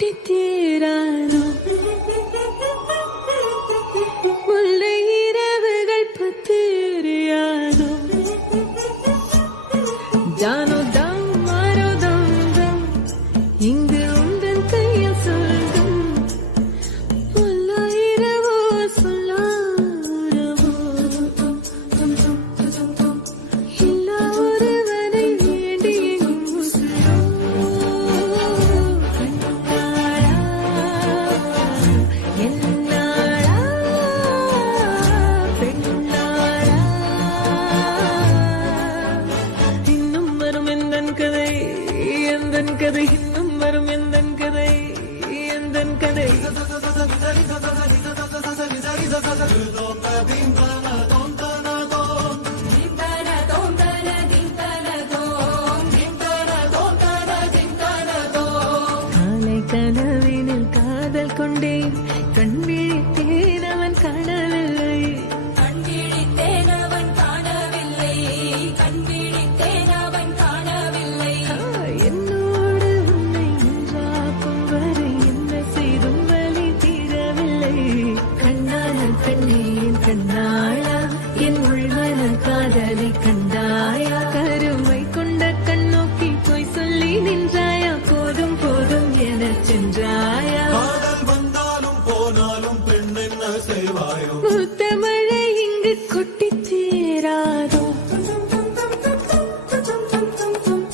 கொட்டி தீராதோ கதை இன்னும் வரும் எந்த கதை? எந்த கதை? கண்ணான பெண்ணே என் உள்மன காதலை கண்டாயா? கருமை கொண்ட கண்ணோக்கி போய் சொல்லி நின்றாயா? போதும் போதும் எனச் சென்றாயா? காதல் வந்தாலும் போனாலும் பெண் என்ன செய்வாயோ? முத்தமழை இங்கு கொட்டித் தீராதோ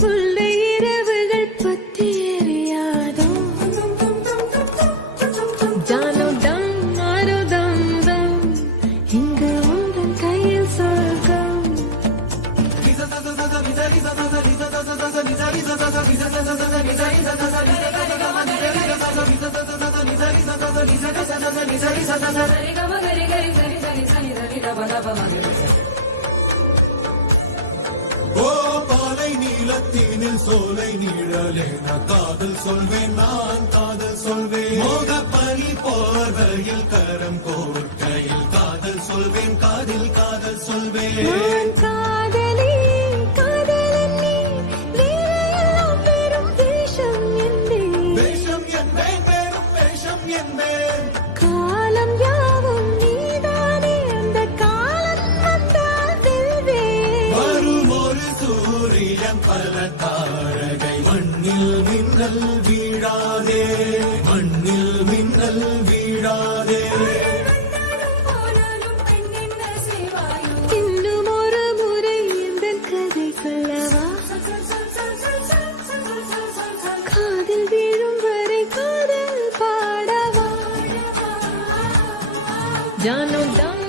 முல்லை இரவுகள் பத்தி எரியாதோ ஜானோ ஓ பாலை நீலத்தீனில் சோலை நீழலேன காதல் சொல்வேன் நான் காதல் சொல்வேன். மோக பனி போர்வையில் கரம் கோர்க்கையில் காதல் சொல்வேன் காதில் காதல் சொல்வேன். என்பேன் காலம் யாவும் நீதானே அந்த காலம் வந்தால் வெல்வேன் வரும் ஒரு சூரியன் பல தாரகை மண்ணில் மின்னல் வீழாதே. மண்ணில் ஜானோ தம்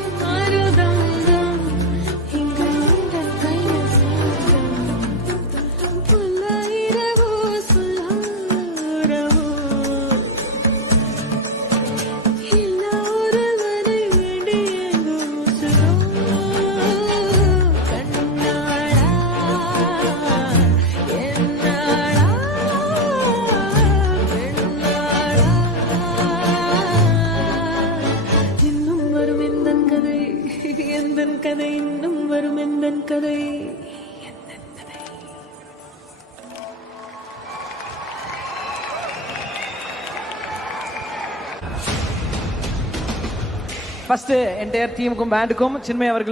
வரும் எந்தன் கதை ஃபர்ஸ்ட் என்டையர் டீமுக்கும் பேண்டுக்கும் சின்மை அவர்களுக்கு